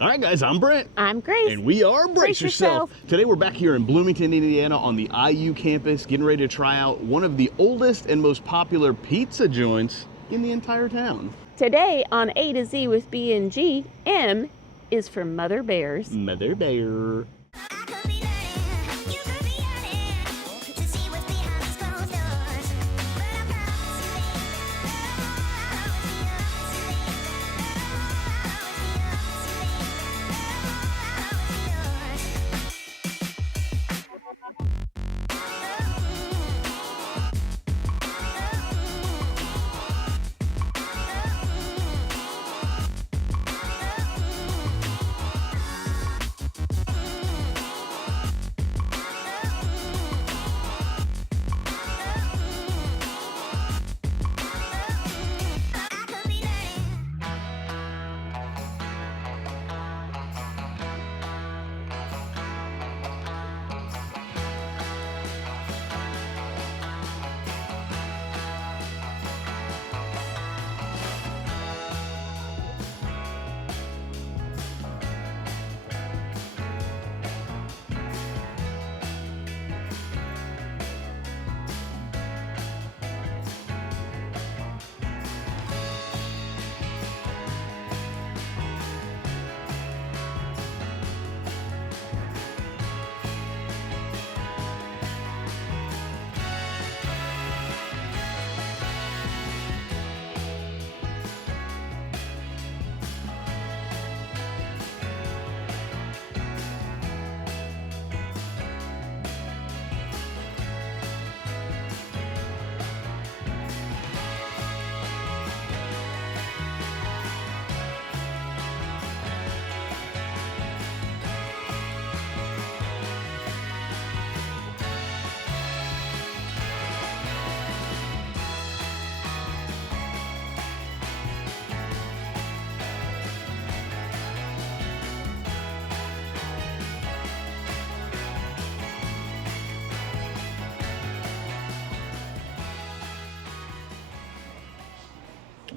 All right, guys, I'm Brent. I'm Grace. And we are Brace Yourself. Today we're back here in Bloomington, Indiana on the IU campus, getting ready to try out one of the oldest and most popular pizza joints in the entire town. Today on A to Z with B&G, M is for Mother Bears. Mother Bear.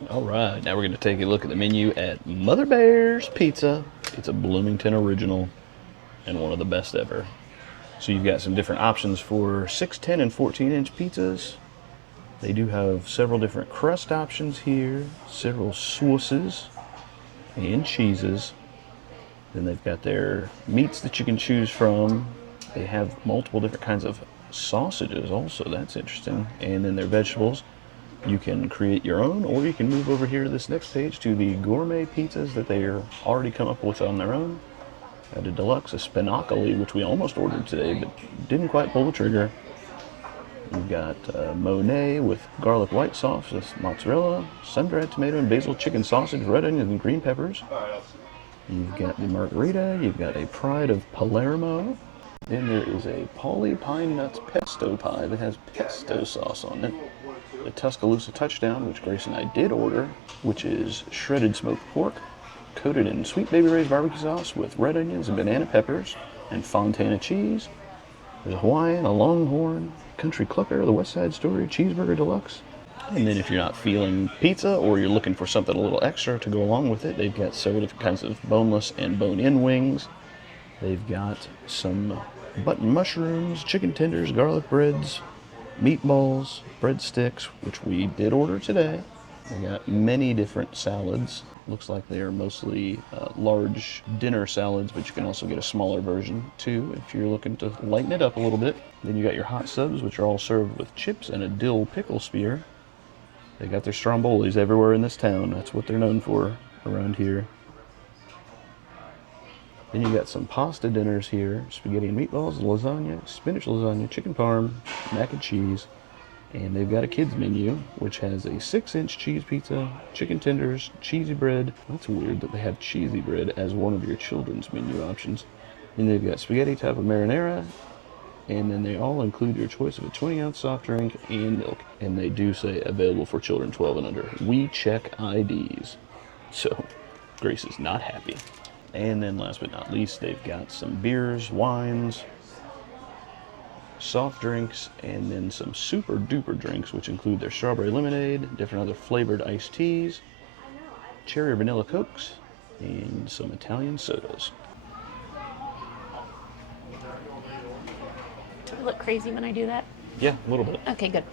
All right, now we're going to take a look at the menu at Mother Bear's Pizza. It's a Bloomington original and one of the best ever. So you've got some different options for 6, 10, and 14-inch pizzas. They do have several different crust options here, several sauces and cheeses. Then they've got their meats that you can choose from. They have multiple different kinds of sausages also, that's interesting. And then their vegetables. You can create your own, or you can move over here to this next page to the gourmet pizzas that they're already come up with on their own. Got a deluxe, a spinacoli, which we almost ordered today, but didn't quite pull the trigger. You've got Monet with garlic white sauce, with mozzarella, sun-dried tomato and basil chicken sausage, red onions and green peppers. You've got the margarita, you've got a pride of Palermo. Then there is a Polly Pine Nuts pesto pie that has pesto sauce on it. The Tuscaloosa Touchdown, which Grace and I did order, which is shredded smoked pork, coated in sweet baby Ray's barbecue sauce with red onions and banana peppers and Fontana cheese. There's a Hawaiian, a Longhorn, Country Clucker, the West Side Story, Cheeseburger Deluxe. And then if you're not feeling pizza or you're looking for something a little extra to go along with it, they've got several different kinds of boneless and bone-in wings. They've got some button mushrooms, chicken tenders, garlic breads, meatballs, breadsticks, which we did order today. They got many different salads. Looks like they are mostly large dinner salads, but you can also get a smaller version too if you're looking to lighten it up a little bit. Then you got your hot subs, which are all served with chips and a dill pickle spear. They got their strombolis everywhere in this town. That's what they're known for around here. Then you got some pasta dinners here, spaghetti and meatballs, lasagna, spinach lasagna, chicken parm, mac and cheese. And they've got a kids menu, which has a 6-inch cheese pizza, chicken tenders, cheesy bread. That's weird that they have cheesy bread as one of your children's menu options. And they've got spaghetti type of marinara, and then they all include your choice of a 20-ounce soft drink and milk. And they do say available for children 12 and under. We check IDs. So Grace is not happy. And then last but not least, they've got some beers, wines, soft drinks, and then some super duper drinks, which include their strawberry lemonade, different other flavored iced teas, cherry or vanilla cokes, and some Italian sodas. Do I look crazy when I do that? Yeah, a little bit. Okay, good.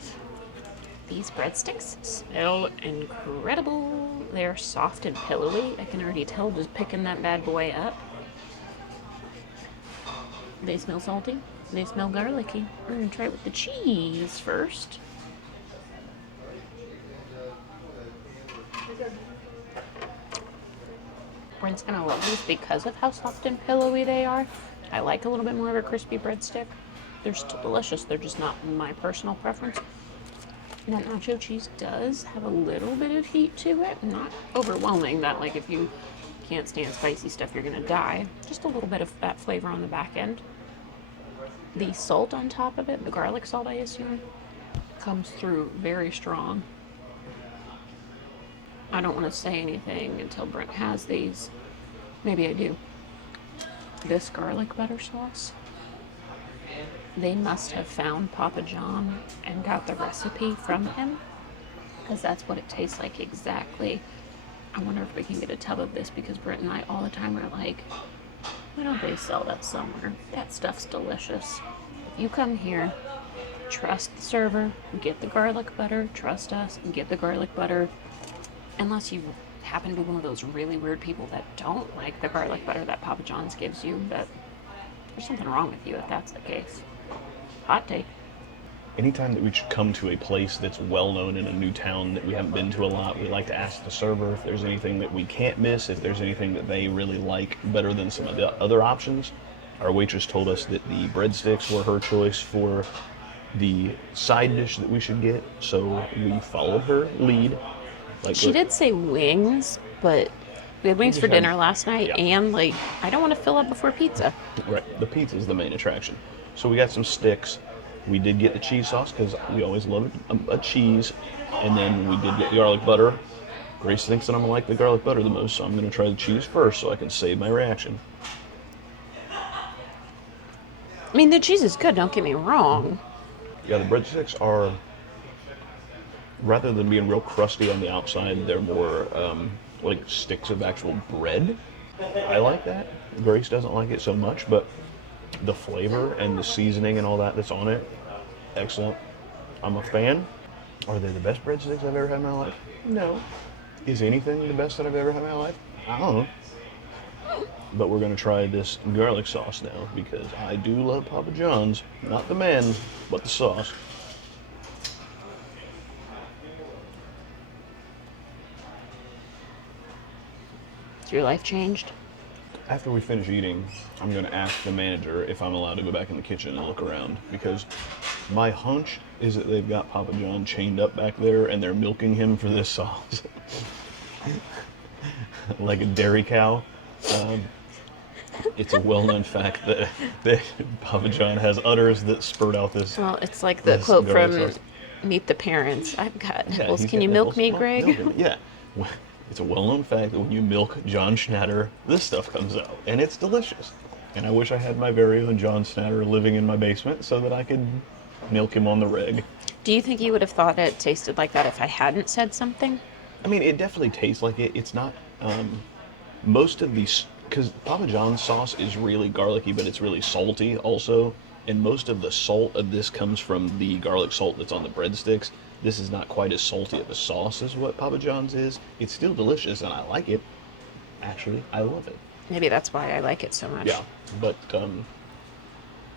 These breadsticks smell incredible. They're soft and pillowy. I can already tell just picking that bad boy up. They smell salty. They smell garlicky. We're gonna try it with the cheese first. Brent's gonna love these because of how soft and pillowy they are. I like a little bit more of a crispy breadstick. They're still delicious. They're just not my personal preference. And that nacho cheese does have a little bit of heat to it. Not overwhelming that, like, if you can't stand spicy stuff, you're gonna die. Just a little bit of that flavor on the back end. The salt on top of it, the garlic salt I assume, comes through very strong. I don't want to say anything until Brent has these. Maybe I do. This garlic butter sauce, they must have found Papa John and got the recipe from him, because that's what it tastes like exactly. I wonder if we can get a tub of this, because Brent and I all the time are like, why don't they sell that somewhere? That stuff's delicious. If you come here, trust the server, get the garlic butter, trust us, and get the garlic butter. Unless you happen to be one of those really weird people that don't like the garlic butter that Papa John's gives you, but there's something wrong with you if that's the case. Hot take. Anytime that we should come to a place that's well known in a new town that we haven't been to a lot, we like to ask the server if there's anything that we can't miss, if there's anything that they really like better than some of the other options. Our waitress told us that the breadsticks were her choice for the side dish that we should get, so we followed her lead. She did say wings, but we had wings for dinner last night, and, like, I don't want to fill up before pizza. Right, the pizza is the main attraction. So we got some sticks. We did get the cheese sauce because we always love a cheese, and then we did get the garlic butter. Grace thinks that I'm gonna like the garlic butter the most, so I'm gonna try the cheese first so I can save my reaction. I mean, the cheese is good, don't get me wrong. Yeah, the breadsticks are, rather than being real crusty on the outside, they're more like sticks of actual bread. I like that. Grace doesn't like it so much, but the flavor and the seasoning and all that that's on it, excellent. I'm a fan. Are they the best breadsticks I've ever had in my life? No. Is anything the best that I've ever had in my life? I don't know. But we're going to try this garlic sauce now, because I do love Papa John's. Not the man, but the sauce. Has your life changed? After we finish eating, I'm going to ask the manager if I'm allowed to go back in the kitchen and look around, because my hunch is that they've got Papa John chained up back there and they're milking him for this sauce. Like a dairy cow. It's a well-known fact that Papa John has udders that spurt out this. Well, it's like the quote from sauce. Meet the Parents. I've got nipples. Can you milk me, Greg? Yeah. It's a well-known fact that when you milk John Schnatter, this stuff comes out, and it's delicious. And I wish I had my very own John Schnatter living in my basement so that I could milk him on the reg. Do you think you would have thought it tasted like that if I hadn't said something? I mean, it definitely tastes like it. It's not, most of these, because Papa John's sauce is really garlicky, but it's really salty also. And most of the salt of this comes from the garlic salt that's on the breadsticks. This is not quite as salty of a sauce as what Papa John's is. It's still delicious, and I like it. Actually, I love it. Maybe that's why I like it so much. Yeah, but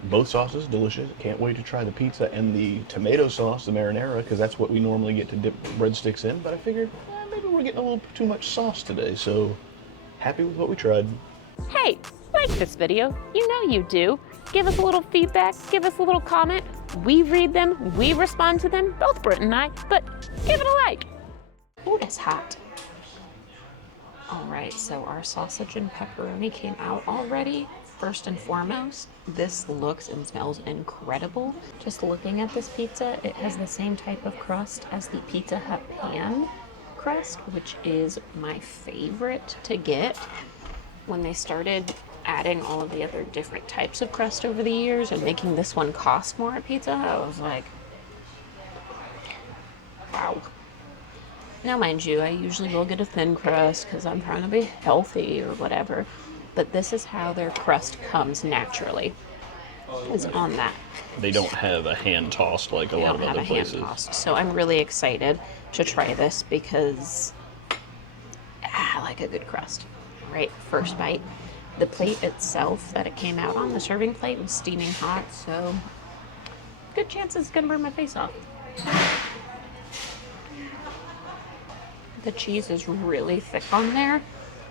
both sauces delicious. Can't wait to try the pizza and the tomato sauce, the marinara, because that's what we normally get to dip breadsticks in. But I figured maybe we're getting a little too much sauce today, so happy with what we tried. Hey, like this video. You know you do. Give us a little feedback. Give us a little comment. We read them. We respond to them. Both Brent and I. But give it a like. Oh, it's hot. All right, so our sausage and pepperoni came out already. First and foremost, this looks and smells incredible. Just looking at this pizza, it has the same type of crust as the Pizza Hut pan crust, which is my favorite to get. When they started adding all of the other different types of crust over the years and making this one cost more at Pizza Hut, I was like, wow. Now, mind you, I usually will get a thin crust because I'm trying to be healthy or whatever. But this is how their crust comes naturally, is on that. They don't have a hand tossed like a They lot don't of have other a hand places. tossed. So I'm really excited to try this because I like a good crust. Right, first bite. The plate itself that it came out on, the serving plate, was steaming hot, so good chance it's gonna burn my face off. The cheese is really thick on there.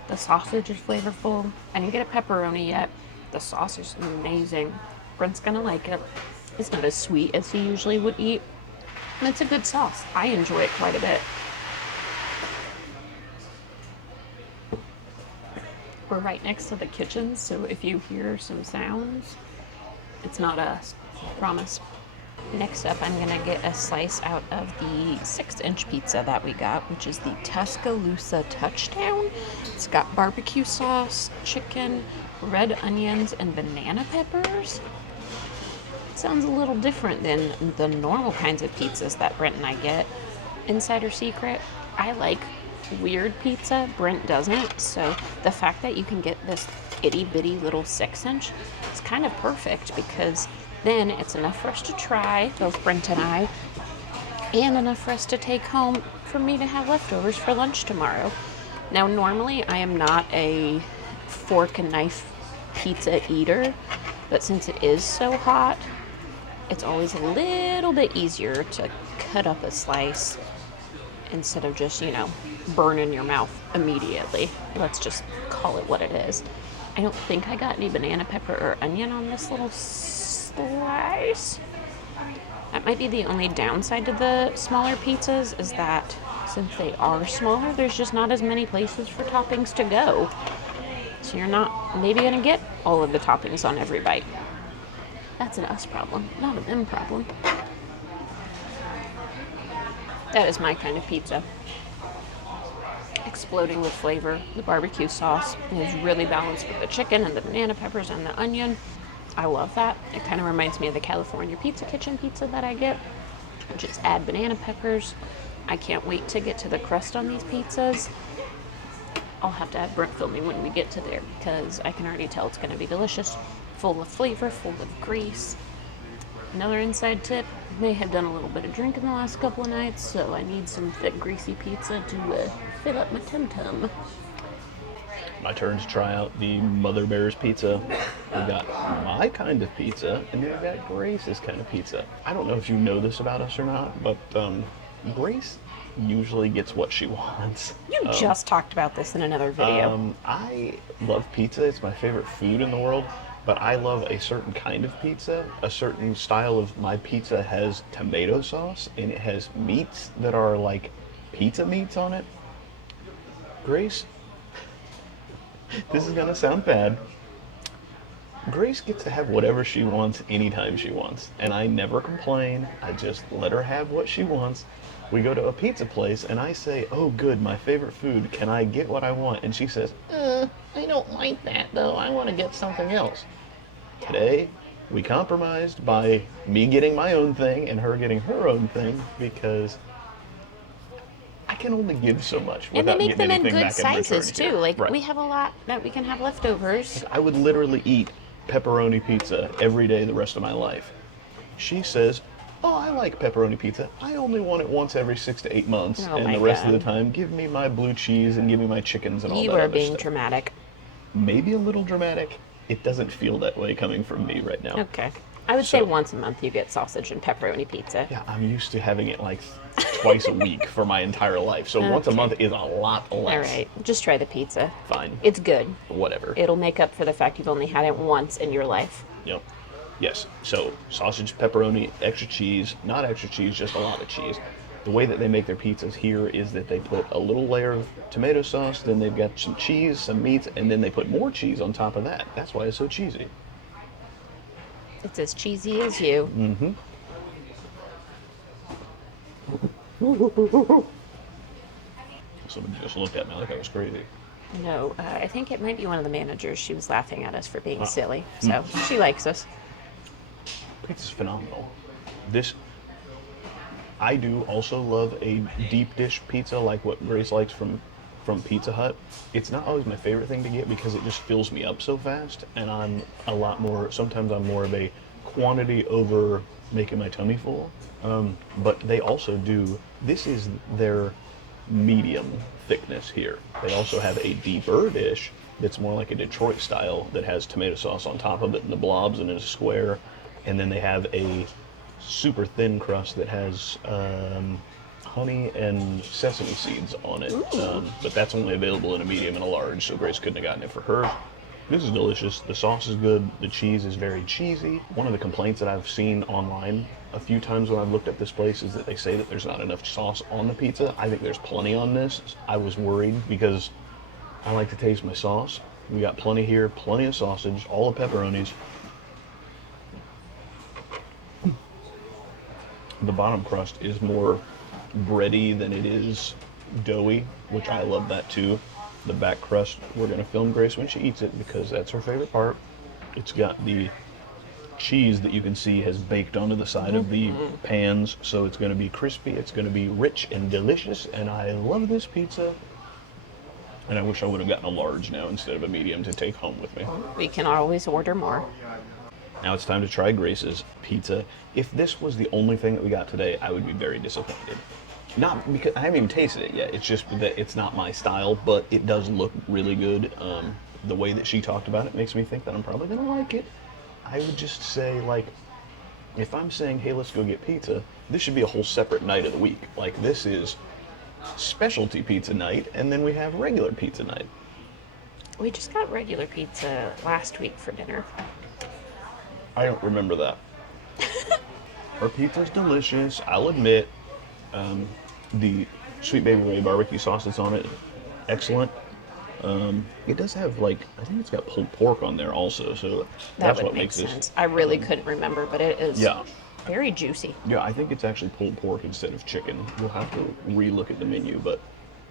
The sausage is flavorful. I didn't get a pepperoni yet. The sauce is amazing. Brent's gonna like it. It's not as sweet as he usually would eat. And it's a good sauce. I enjoy it quite a bit. We're right next to the kitchen, so if you hear some sounds, it's not us. Promise. Next up, I'm gonna get a slice out of the 6-inch pizza that we got, which is the Tuscaloosa Touchdown. It's got barbecue sauce, chicken, red onions, and banana peppers. It sounds a little different than the normal kinds of pizzas that Brent and I get. Insider secret, I like weird pizza. Brent doesn't, so the fact that you can get this itty bitty little 6-inch is kind of perfect because then it's enough for us to try, both Brent and I, and enough for us to take home for me to have leftovers for lunch tomorrow. Now, normally I am not a fork and knife pizza eater, but since it is so hot, it's always a little bit easier to cut up a slice instead of just, burning your mouth immediately. Let's just call it what it is. I don't think I got any banana pepper or onion on this little slice. That might be the only downside to the smaller pizzas, is that since they are smaller, there's just not as many places for toppings to go. So you're not maybe gonna get all of the toppings on every bite. That's an us problem, not a them problem. That is my kind of pizza. Exploding with flavor. The barbecue sauce is really balanced with the chicken and the banana peppers and the onion. I love that. It kind of reminds me of the California Pizza Kitchen pizza that I get. Just add banana peppers. I can't wait to get to the crust on these pizzas. I'll have to have Brent film me when we get to there because I can already tell it's going to be delicious. Full of flavor, full of grease. Another inside tip, may have done a little bit of drinking the last couple of nights, so I need some thick, greasy pizza to fill up my tum-tum. My turn to try out the Mother Bear's pizza. We got my kind of pizza, and then we got Grace's kind of pizza. I don't know if you know this about us or not, but Grace usually gets what she wants. You just talked about this in another video. I love pizza. It's my favorite food in the world. But I love a certain kind of pizza. A certain style of my pizza has tomato sauce, and it has meats that are like pizza meats on it. Grace, this is gonna sound bad. Grace gets to have whatever she wants anytime she wants, and I never complain. I just let her have what she wants. We go to a pizza place, and I say, "Oh, good, my favorite food. Can I get what I want?" And she says, "I don't like that, though. I want to get something else." Today, we compromised by me getting my own thing and her getting her own thing because I can only give so much And they without make getting them in anything good back in return sizes here. too. Like Right. we have a lot that we can have leftovers. I would literally eat pepperoni pizza every day the rest of my life. She says, "Oh, I like pepperoni pizza. I only want it once every 6 to 8 months, Oh and my the rest of the God. time, give me my blue cheese and give me my chickens and all You that are other being stuff." dramatic. Maybe a little dramatic. It doesn't feel that way coming from me right now. Okay. I would say So- once a month you get sausage and pepperoni pizza. Yeah, I'm used to having it like twice a week for my entire life. So once a Okay. month is a lot less. All right. Just try the pizza. Fine. It's good. Whatever. It'll make up for the fact you've only had it once in your life. Yep. Yes. So sausage, pepperoni, extra cheese, not extra cheese, just a lot of cheese. The way that they make their pizzas here is that they put a little layer of tomato sauce, then they've got some cheese, some meats, and then they put more cheese on top of that. That's why it's so cheesy. It's as cheesy as you. Somebody just looked at me like I was crazy. No, I think it might be one of the managers. She was laughing at us for being silly. So she likes us. Pizza's phenomenal. This I do also love a deep dish pizza like what Grace likes from Pizza Hut. It's not always my favorite thing to get because it just fills me up so fast, and I'm a lot more. Sometimes I'm more of a quantity over making my tummy full. But they also do. This is their medium thickness here. They also have a deeper dish that's more like a Detroit style that has tomato sauce on top of it in the blobs and in a square, and then they have a super thin crust that has honey and sesame seeds on it. But that's only available in a medium and a large, so Grace couldn't have gotten it for her. This is delicious. The sauce is good. The cheese is very cheesy. One of the complaints that I've seen online a few times when I've looked at this place is that they say that there's not enough sauce on the pizza. I think there's plenty on this. I was worried because I like to taste my sauce. We got plenty here, plenty of sausage, all the pepperonis. The bottom crust is more bready than it is doughy, which I love that too. The back crust, we're going to film Grace when she eats it because that's her favorite part. It's got the cheese that you can see has baked onto the side of the pans, so it's going to be crispy, it's going to be rich and delicious, and I love this pizza. And I wish I would have gotten a large now instead of a medium to take home with me. We can always order more. Now it's time to try Grace's pizza. If this was the only thing that we got today, I would be very disappointed. Not because I haven't even tasted it yet. It's just that it's not my style, but it does look really good. The way that she talked about it makes me think that I'm probably gonna like it. I would just say, like, if I'm saying, hey, let's go get pizza, this should be a whole separate night of the week. Like, this is specialty pizza night, and then we have regular pizza night. We just got regular pizza last week for dinner. I don't remember that. Our pizza's delicious, I'll admit. The Sweet Baby Ray barbecue sauce that's on it, excellent. It does have, like, I think it's got pulled pork on there also, so that's what makes sense. this. I really couldn't remember, but it is Yeah. very juicy. Yeah, I think it's actually pulled pork instead of chicken. We'll have to re-look at the menu, but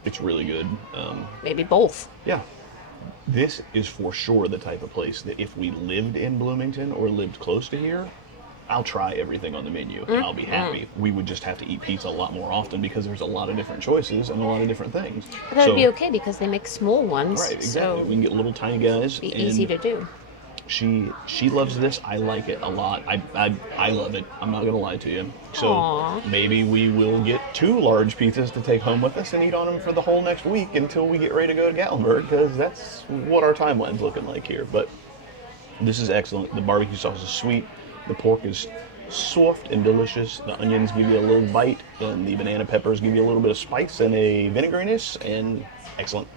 it's really good. Maybe both. Yeah. This is for sure the type of place that if we lived in Bloomington or lived close to here, I'll try everything on the menu and I'll be happy. We would just have to eat pizza a lot more often because there's a lot of different choices and a lot of different things. But that would be okay because they make small ones. Right, exactly. We can get little tiny guys. Be easy to do. She loves this. I like it a lot. I love it. I'm not gonna lie to you. So Aww. maybe we will get 2 large pizzas to take home with us and eat on them for the whole next week until we get ready to go to Gatlinburg, because that's what our timeline's looking like here. But this is excellent. The barbecue sauce is sweet. The pork is soft and delicious. The onions give you a little bite, and the banana peppers give you a little bit of spice and a vinegariness, and excellent.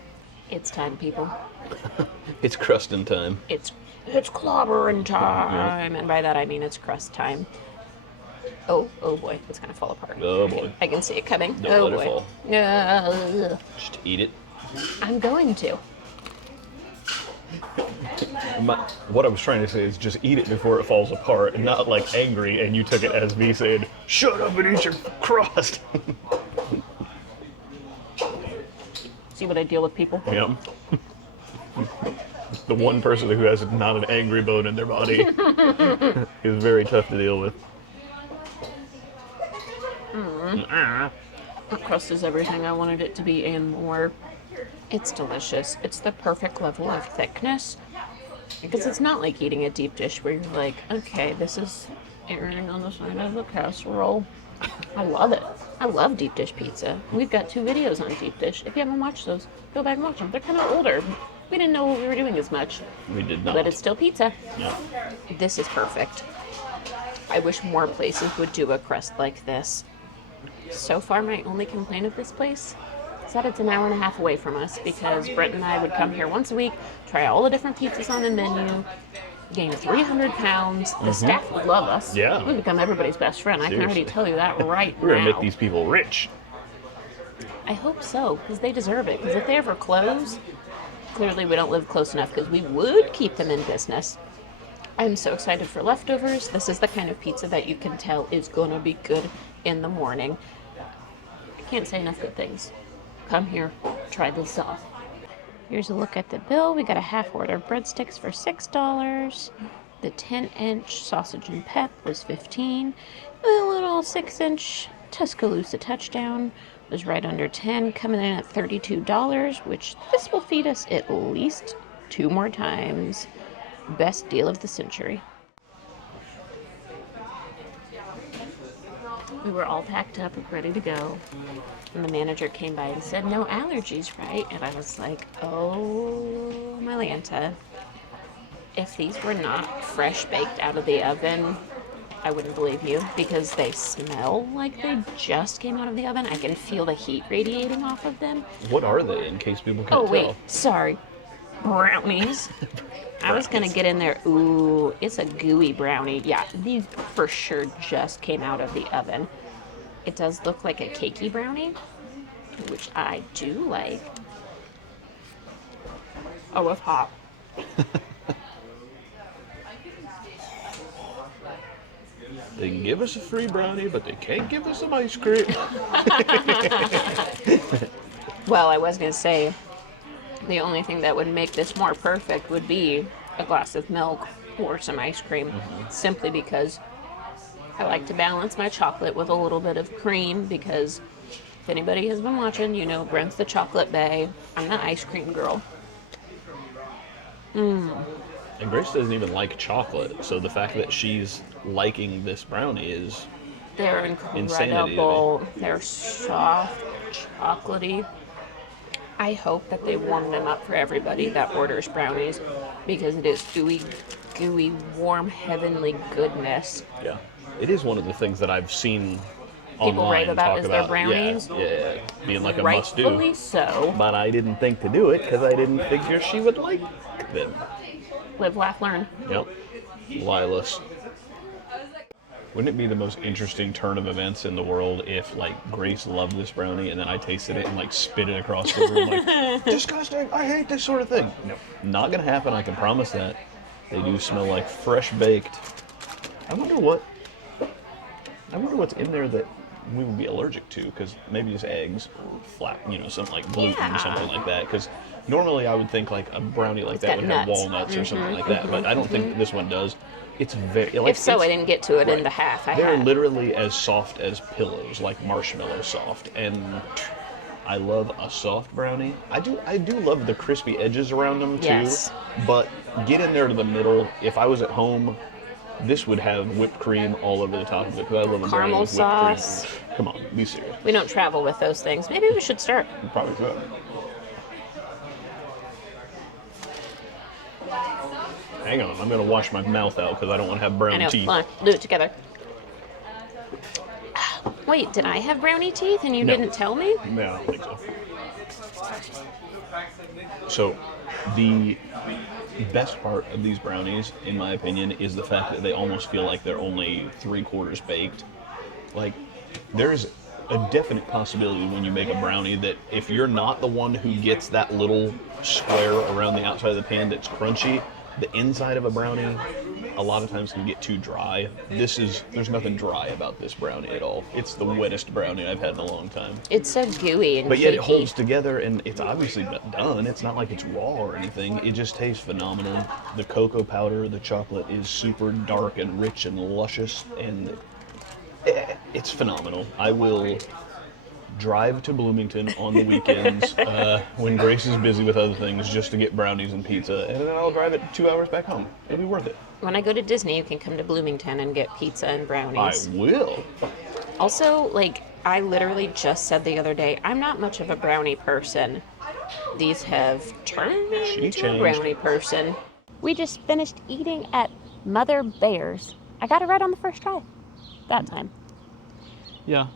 It's time, people. It's crusting time. It's clobbering time, and by that I mean it's crust time. Oh boy, it's gonna fall apart. Oh boy. I can see it coming. Don't oh let boy. it fall. Yeah. Just eat it. I'm going to. What I was trying to say is just eat it before it falls apart, and not like angry, and you took it as me saying, shut up and eat your crust. See what I deal with, people? Yep. The one person who has not an angry bone in their body is very tough to deal with. The crust is everything I wanted it to be and more. It's delicious. It's the perfect level of thickness. Because it's not like eating a deep dish where you're like, okay, this is airing on the side of the casserole. I love it. I love deep dish pizza. We've got 2 videos on deep dish. If you haven't watched those, go back and watch them. They're kind of older. We didn't know what we were doing as much. We did not. But it's still pizza. Yeah. This is perfect. I wish more places would do a crust like this. So far, my only complaint of this place is that it's an hour and a half away from us, because Brent and I would come here once a week, try all the different pizzas on the menu, gain 300 pounds. The staff would love us. Yeah. We become everybody's best friend. I can already Seriously. tell you that right We're gonna now. make these people rich. I hope so, because they deserve it. Because if they ever close, clearly we don't live close enough, because we would keep them in business. I'm so excited for leftovers. This is the kind of pizza that you can tell is gonna be good in the morning. I can't say enough good things. Come here, try this stuff. Here's a look at the bill. We got a half order breadsticks for $6. The 10-inch sausage and pep was $15. A little 6-inch Tuscaloosa touchdown was right under 10, coming in at $32, which this will feed us at least 2 more times. Best deal of the century. We were all packed up and ready to go. And the manager came by and said, no allergies, right? And I was like, oh, my Lanta. If these were not fresh baked out of the oven, I wouldn't believe you, because they smell like they just came out of the oven. I can feel the heat radiating off of them. What are they, in case people can't Oh, wait, tell? sorry. Brownies. I was going to get in there. Ooh, it's a gooey brownie. Yeah, these for sure just came out of the oven. It does look like a cakey brownie, which I do like. Oh, it's hot. They can give us a free brownie, but they can't give us some ice cream. Well, I was going to say, the only thing that would make this more perfect would be a glass of milk or some ice cream, simply because I like to balance my chocolate with a little bit of cream, because if anybody has been watching, you know Brent's the chocolate bae. I'm the ice cream girl. And Grace doesn't even like chocolate, so the fact that she's liking this brownie is... They're Insanity to incredible. They're soft, chocolatey. I hope that they warm them up for everybody that orders brownies, because it is gooey, warm, heavenly goodness. Yeah. It is one of the things that I've seen People online rave about talk is their about, brownies. Yeah, being like a Rightfully must-do. so. But I didn't think to do it because I didn't figure she would like them. Live, laugh, learn. Yep. Lilas. Wouldn't it be the most interesting turn of events in the world if, like, Grace loved this brownie and then I tasted it and, like, spit it across the room, like, disgusting, I hate this sort of thing. No, not gonna happen, I can promise that. They do smell like fresh baked. I wonder what's in there that we would be allergic to, because maybe it's eggs or flat, something like gluten or something like that, because normally I would think like a brownie like that would have nuts. walnuts or something like that, but I don't think this one does. It's very... Like, If so, I didn't get to it in the half I They're had. literally as soft as pillows, like marshmallow soft, and I love a soft brownie. I do love the crispy edges around them too, Yes. but get in there to the middle. If I was at home, this would have whipped cream all over the top of it, because I love a brownie Caramel with whipped sauce. cream. Come on, be serious. We don't travel with those things. Maybe we should start. You probably could. Hang on, I'm gonna wash my mouth out because I don't want to have I brown know. teeth. Come on, do it together. Wait, did I have brownie teeth and you No. didn't tell me? No, I don't think so. So, the best part of these brownies, in my opinion, is the fact that they almost feel like they're only 3/4 baked. Like, there's a definite possibility when you make a brownie that if you're not the one who gets that little square around the outside of the pan that's crunchy, the inside of a brownie a lot of times can get too dry. There's nothing dry about this brownie at all. It's the wettest brownie I've had in a long time. It's so gooey and But yet it cakey. holds together, and it's obviously done. It's not like it's raw or anything. It just tastes phenomenal. The cocoa powder, the chocolate is super dark and rich and luscious, and it's phenomenal. I will drive to Bloomington on the weekends when Grace is busy with other things just to get brownies and pizza, and then I'll drive it 2 hours back home. It'll be worth it. When I go to Disney, you can come to Bloomington and get pizza and I brownies. will. Also, like, I literally just said the other day, I'm not much of a brownie person. These have turned me She into a changed. brownie person. We just finished eating at Mother Bear's. I got it right on the first try. That time. Yeah.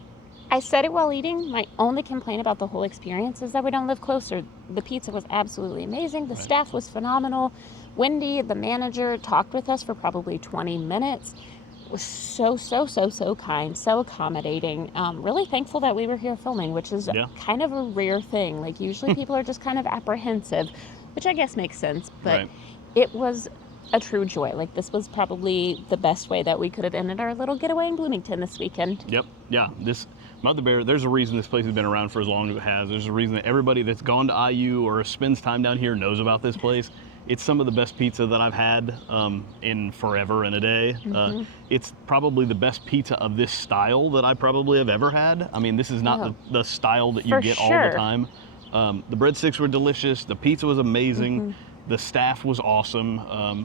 I said it while eating. My only complaint about the whole experience is that we don't live closer. The pizza was absolutely amazing. The staff was phenomenal. Wendy, the manager, talked with us for probably 20 minutes. Was so kind, so accommodating. Really thankful that we were here filming, which is kind of a rare thing. Like, usually people are just kind of apprehensive, which I guess makes sense. But Right. It was a true joy. Like, this was probably the best way that we could have ended our little getaway in Bloomington this weekend. Yep. Yeah. This Mother Bear, there's a reason this place has been around for as long as it has. There's a reason that everybody that's gone to IU or spends time down here knows about this place. It's some of the best pizza that I've had in forever and a day. It's probably the best pizza of this style that I probably have ever had. I mean, this is not the style that you For get all sure. the time. The breadsticks were delicious. The pizza was amazing. The staff was awesome.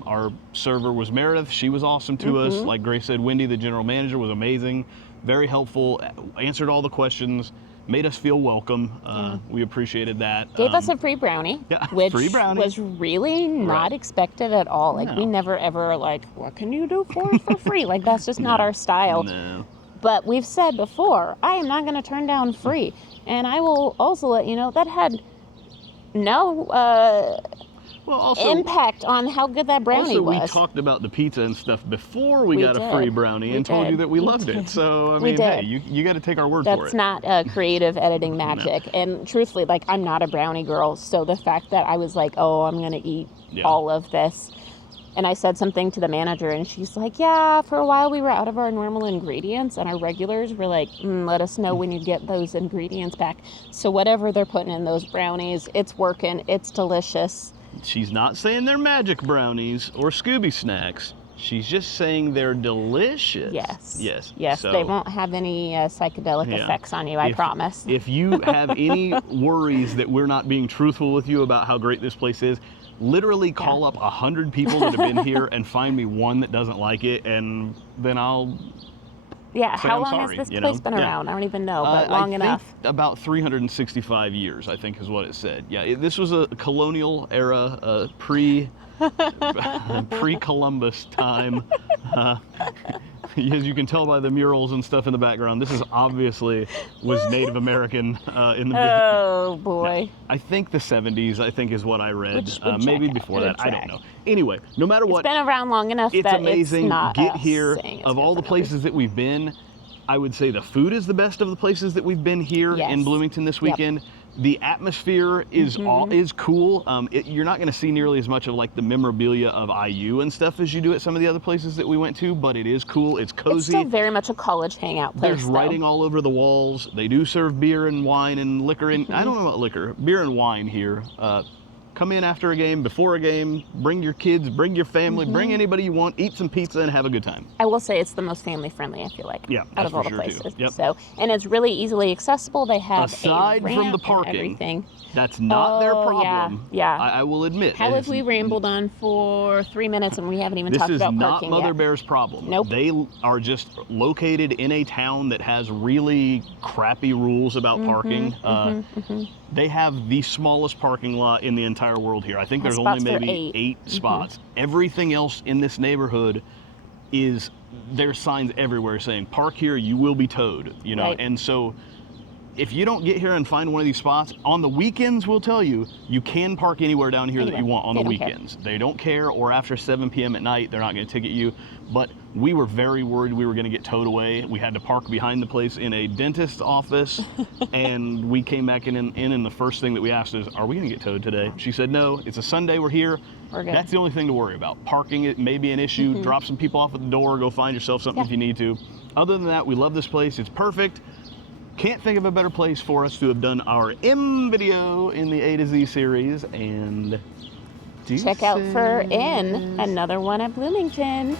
Our server was Meredith. She was awesome to us. Like Grace said, Wendy, the general manager, was amazing. Very helpful. Answered all the questions. Made us feel welcome. We appreciated that. Gave us a free brownie, yeah, which free brownie. was really not expected at all. Like, we never ever like, what can you do for us for free? Like, that's just not our style. No. But we've said before, I am not going to turn down free. And I will also let you know that had no Well, also, impact on how good that brownie also, was. we talked about the pizza and stuff before we got did. a free brownie We and told you did. that we We loved did. it. So, I We mean, hey, did. you got to take our word for That's it. not creative editing magic. And truthfully, like, I'm not a brownie girl. So the fact that I was like, oh, I'm going to eat all of this. And I said something to the manager, and she's like, yeah, for a while we were out of our normal ingredients, and our regulars were like, let us know when you get those ingredients back. So whatever they're putting in those brownies, it's working. It's delicious. She's not saying they're magic brownies or Scooby snacks. She's just saying they're delicious. Yes. Yes. Yes, So, they won't have any psychedelic effects on you, I promise. If you have any worries that we're not being truthful with you about how great this place is, literally call up 100 people that have been here and find me one that doesn't like it, and then I'll Yeah, say how I'm long sorry, has this you place know? been Yeah. around? I don't even know, but long I enough. think about 365 years, I think is what it said. Yeah, this was a colonial era, pre-Columbus time. As you can tell by the murals and stuff in the background, this is obviously was Native American in the Oh, boy. I think the 70s, I think is what I read. Which would Maybe check. before It that, would I don't check. know. Anyway, no matter what, It's been around long enough it's that amazing. it's not Get us here. saying it's Of good all the for places that we've been, I would say the food is the best of the places that we've been here Yes. in Bloomington this Yep. weekend. The atmosphere is is cool. You're not going to see nearly as much of like the memorabilia of IU and stuff as you do at some of the other places that we went to, but it is cool. It's cozy. It's still very much a college hangout place, There's though. writing all over the walls. They do serve beer and wine and liquor. And I don't know about liquor, beer and wine here. Come in after a game, before a game, bring your kids, bring your family, bring anybody you want, eat some pizza and have a good time. I will say it's the most family friendly, I feel like, Yeah, out that's of all for the sure, too. places. Yep. So, and it's really easily accessible. They have Aside a ramp from the and parking, everything. that's not their Oh, problem. yeah. I will admit. How have we rambled on for 3 minutes and we haven't even This talked is about not parking Mother yet? Bear's problem. Nope. They are just located in a town that has really crappy rules about parking. They have the smallest parking lot in the entire world here. I think Has there's only spots for maybe 8. eight spots. Everything else in this neighborhood is, there's signs everywhere saying, park here, you will be towed, you know? Right. And so if you don't get here and find one of these spots, on the weekends, we'll tell you, you can park anywhere down here that you want on the They don't care. weekends. They don't care, or after 7 p.m. at night, they're not going to ticket you. But we were very worried we were going to get towed away. We had to park behind the place in a dentist's office, and we came back in, and the first thing that we asked is, are we going to get towed today? She said, no, it's a Sunday, we're here. We're good. That's the only thing to worry about. Parking, it may be an issue. Drop some people off at the door, go find yourself something if you need to. Other than that, we love this place. It's perfect. Can't think of a better place for us to have done our M video in the A to Z series. And Check out for N, another one at Bloomington.